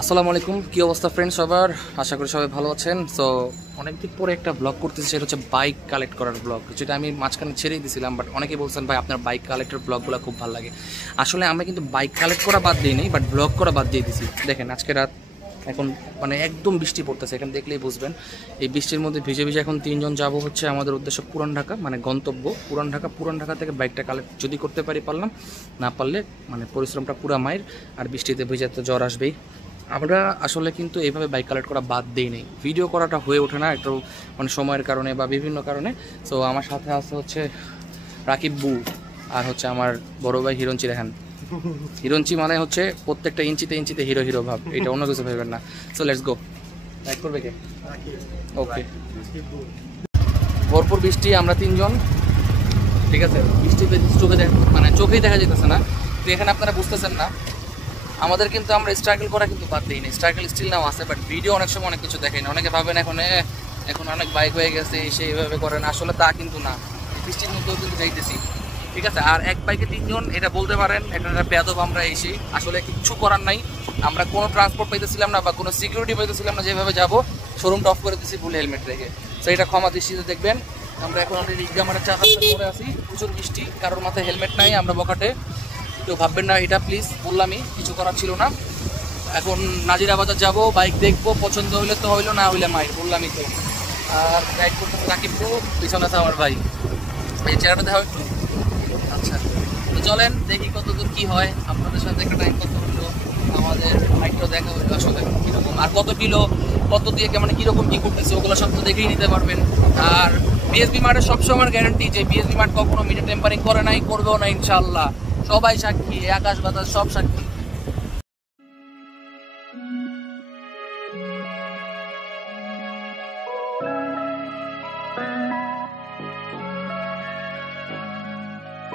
আসসালামু আলাইকুম, কি অবস্থা ফ্রেন্ড সবার? আশা করি সবাই ভালো আছেন। সো অনেকদিন পরে একটা ব্লগ করতেছি, সেটা হচ্ছে বাইক কালেক্ট করার ব্লগ, যেটা আমি মাঝখানে ছেড়েই দিয়েছিলাম। বাট অনেকে বলছেন ভাই আপনার বাইক কালেক্টের ব্লগগুলো খুব ভালো লাগে। আসলে আমরা কিন্তু বাইক কালেক্ট করা বাদ দিই নি, বাট ব্লগ করা বাদ দিয়ে দিছি। দেখেন আজকে রাত এখন মানে একদম বৃষ্টি পড়তেছে, এখানে দেখলেই বুঝবেন। এই বৃষ্টির মধ্যে ভিজে ভিজে এখন তিনজন যাবো হচ্ছে আমাদের উদ্দেশ্য পুরান ঢাকা, মানে গন্তব্য পুরান ঢাকা। পুরান ঢাকা থেকে বাইকটা কালেক্ট যদি করতে পারি পারলাম, না পারলে মানে পরিশ্রমটা পুরা মায়ের। আর বৃষ্টিতে ভিজে তো জ্বর আসবেই। আমরা আসলে কিন্তু এইভাবে বাইক কালেক্ট করা বাদ দিই নেই, ভিডিও করাটা হয়ে ওঠে না একটু মানে সময়ের কারণে বা বিভিন্ন কারণে। সো আমার সাথে আছে হচ্ছে রাকিব বু, আর হচ্ছে আমার বড় ভাই হিরঞ্চি রেহান। হিরঞ্চি মানে হচ্ছে প্রত্যেকটা ইঞ্চিতে ইঞ্চিতে হিরো হিরো ভাব, এটা অন্য কিছু ভেবেন না। So let's go. লাইক করবে কে? ওকে। ভরপুর বৃষ্টি, আমরা তিনজন, ঠিক আছে। বৃষ্টি চোখে মানে চোখেই দেখা যেতেছে না, তো এখানে আপনারা বুঝতেছেন না। আমাদের কিন্তু আমরা স্ট্রাগল করা কিন্তু বাদ দিই না, স্ট্রাগল স্টিল নাও আছে, বাট ভিডিও অনেক সময় অনেক কিছু দেখেন। অনেকে ভাবেন এখন অনেক বাইক হয়ে গেছে, এসে এইভাবে করেন, আসলে তা কিন্তু না। বৃষ্টির মধ্যেও কিন্তু যাইতেছি, ঠিক আছে। আর এক বাইকে তিনজন, এটা বলতে পারেন এটা বেয়াদব আমরা এসে, আসলে কিচ্ছু করার নাই। আমরা কোনো ট্রান্সপোর্ট পাইতেছিলাম না বা কোনো সিকিউরিটি পাইতেছিলাম না, যেভাবে যাবো শোরুমটা অফ করে দিচ্ছি ফুল হেলমেট রেখে। তো এটা ক্ষমা দৃষ্টিতে দেখবেন। আমরা এখন অলরেডি ইকজামারের চা খাতে পরে আসি, প্রচুর বৃষ্টি, কারোর মাথায় হেলমেট নাই, আমরা বকাটে, কেউ ভাববেন না এটা প্লিজ, বললামই, কিছু করার ছিল না। এখন নাজিরা বাজার যাবো, বাইক দেখবো, পছন্দ হইলে তো হইলো, না হইলে মাই, বললামই তো। আর গাইড করতে রাকিব তো পিছনে আছে আমার ভাই, এই চেহারাটা দেখা একটু। আচ্ছা, তো চলেন দেখি কত দূর কী হয়। আপনাদের সাথে একটা টাইম কত হইলো, আমাদের বাইকটা দেখা হইলো আসলে কীরকম, আর কত কিলো, কত দিয়ে কেমন কীরকম কী করতেছে, ওগুলো সব তো দেখেই নিতে পারবেন। আর বিএসবি মার্টের সবসময় গ্যারান্টি যে বিএসবি মার্ট কখনো মিটার টেম্পারিং করে নাই, করবেও না ইনশাল্লাহ। সবাই সাক্ষী, আকাশ বাতাস সব সাক্ষী।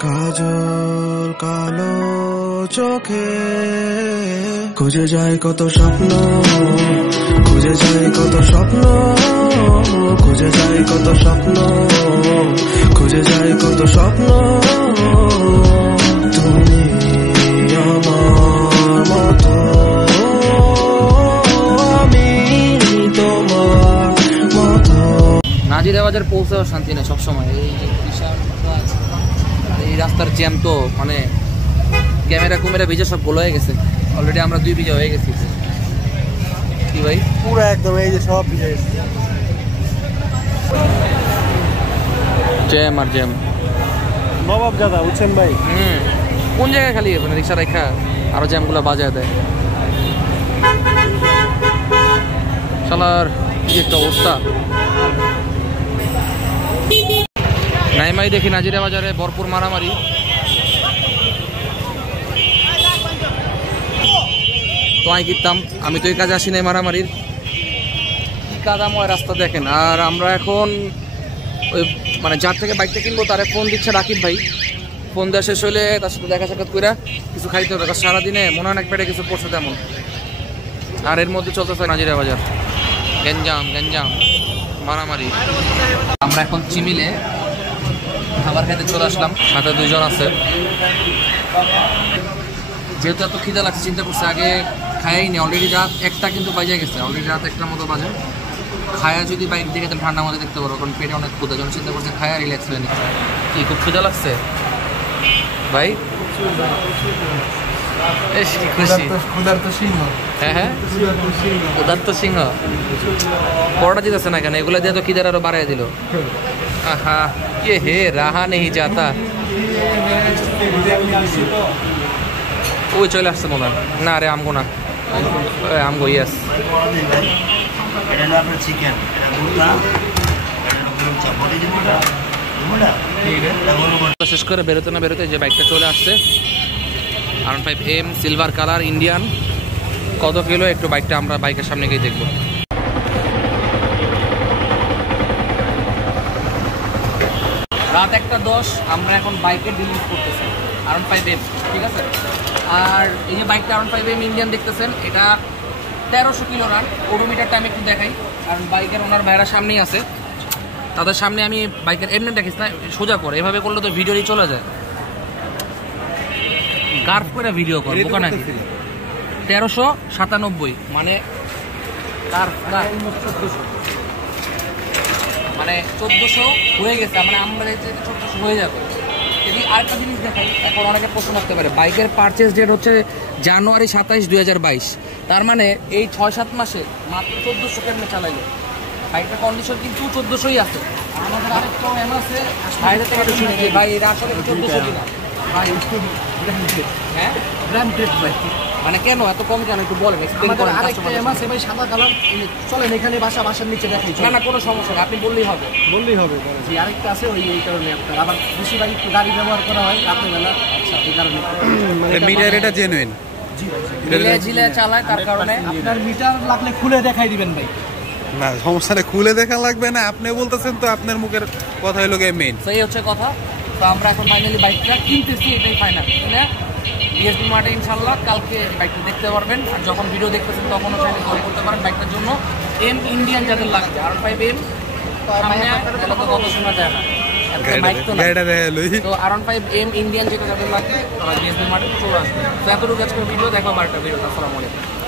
কাজল কালো চোখে খুঁজে যায় কত স্বপ্ন, খুঁজে যায় কত স্বপ্ন, খুঁজে যায় কত স্বপ্ন, খুঁজে যায় কত স্বপ্ন। তুমি আমার মতো, আমি তোমার মতো। নাজিরা বাজার পৌঁছেও শান্তি নেই সবসময়, এই বিশাল এই রাস্তার জ্যাম, তো মানে ক্যামেরা কুমেরা ভিজে সব গোল হয়ে গেছে। অলরেডি আমরা 2 বিঘা হয়ে গেছি। কি ভাই পুরো একদম এই যে সব ভিজে গেছে, জ্যাম আর জ্যাম। নবাব দাদা বুঝছেন ভাই। কোন জায়গায় খালি মানে রিক্সা রেখা আরো জ্যামগুলো বাজায় দেয়। শালার কি একটা অবস্থা। নাইমাই দেখি নাজিরা বাজারে ভরপুর মারামারি। তো আমি কিনতাম, আমি তো এই কাজে আসি নাই মারামারির। কি কাদাময় রাস্তা দেখেন। আর আমরা এখন ওই মানে যার থেকে বাইকটা কিনবো তারে ফোন দিচ্ছে রাকিব ভাই। ফোন দেওয়া শেষ হইলে তার সাথে দেখা সাক্ষাৎ করে কিছু খাইতে হবে, কারণ সারাদিনে মনে হয় না পেটে কিছু পড়ছে তেমন। আর এর মধ্যে চলতেছে নাজিরা বাজার, গেঞ্জাম গেঞ্জাম মারামারি। আমরা এখন চিমিলে খাবার খাইতে চলে আসলাম, সাথে 2 জন আছে। যেহেতু এত খিদা লাগছে, চিন্তা করছে আগে খাইই নি। অলরেডি রাত 1টা কিন্তু বাজে গেছে, অলরেডি রাত 1টার মতো বাজে। খায়া যদি বাইক দেখে তাহলে ঠান্ডা মধ্যে দেখতে পারবো, কারণ পেটে অনেক ক্ষুদা। যখন চিন্তা করছে খায়া রিল্যাক্স হয়ে নিচ্ছে। কি খুব খিদা লাগছে ভাই? খুশি হ্যাঁ হ্যাঁ, ক্ষুধার্ত সিংহ। বড়টা জিতেছে না কেন, এগুলো দিয়ে তো খিদার আরো বাড়াই দিল। আহা কে হে রাহা নেই যাতা। ওই চলে আসছে মনে হয়। না রে আমগো না, আমগো ইয়াস। শেষ করে বেরোতে না বেরোতে যে বাইকটা চলে আসছে, R15M সিলভার কালার ইন্ডিয়ান। কত কিলো একটু বাইকটা আমরা বাইকের সামনে গিয়ে দেখবো। রাত 1:10, আমরা এখন বাইকের ডিলিট করতেছি R15M, ঠিক আছে। আর এই যে বাইকটা R15M ইন্ডিয়ান দেখতেছেন, এটা 1300 কিলো রান। ওডোমিটার টাইম একটু দেখাই, কারণ বাইকের ওনার ভাইরা সামনেই আছে। তাদের সামনে আমি বাইকের এমনি দেখিস না, সোজা করে, এভাবে করলে তো ভিডিওই চলে যায়। গার্ফ করে ভিডিও কর বোকা নাকি? 1397, মানে তার মানে 1400 হয়ে গেছে, মানে আমরা 1400 হয়ে যাবে। যদি আরেকটা জিনিস দেখাই, এখন অনেকে প্রশ্ন করতে পারে বাইকের পারচেস ডেট হচ্ছে জানুয়ারি 27, 2022, তার মানে এই 6-7 মাসে মাত্র 1400 কেমনে চালাইলো? বাইকের কন্ডিশন কিন্তু 1400ই আছে। আর আমাদের আরেকটা এম আছে বাইরে থেকে শুনে যে ভাই এটা আসলে 1400 কিনা ভাই, হ্যাঁ গ্রাম ট্রেড ভাই, মানে কেন এত কম কেন একটু বলেন, এক্সপ্লেইন করেন। আরেকটা এম আছে ভাই সাদা কালার, চলেন এখানে বাসার নিচে দেখাই। না না, কোনো সমস্যা না, আপনি বললেই হবে। বললেই হবে। জি, আরেকটা আছে ওই এই কারণে আপনার আবার বেশি ভাই একটু গাড়ি ব্যবহার করা হয় রাত্রেবেলা, এই কারণে মিটার এটা জেনুইন, ঝিলে ঝিলে চালায়, তার কারণে আপনার মিটার লাগলে খুলে দেখাই দিবেন ভাই। না সমস্যা নেই, খুলে দেখা লাগবে না, আপনি বলতেছেন তো, আপনার মুখের কথা হলো গিয়ে মেইন। সেই হচ্ছে কথা। তো আমরা এখন ফাইনালি বাইকটা কিনতেছি, এটাই ফাইনাল। মানে বিএসবি মার্টে ইনশাল্লাহ কালকে বাইকটা দেখতে পারবেন, আর যখন ভিডিও দেখতেছেন তখনও চাইলে কল করতে পারেন বাইকটার জন্য। এম ইন্ডিয়ান যাদের লাগবে, R15M কত শোনা যায় না, বাইক তো না। গাড়িটা দেখা লই তো R15M ইন্ডিয়ান যেটা যাদের লাগবে বিএসবি মার্টে চলে আসবে। তো এতটুকু আজকে ভিডিও, দেখো বারোটা ভিডিও। আসসালামু আলাইকুম।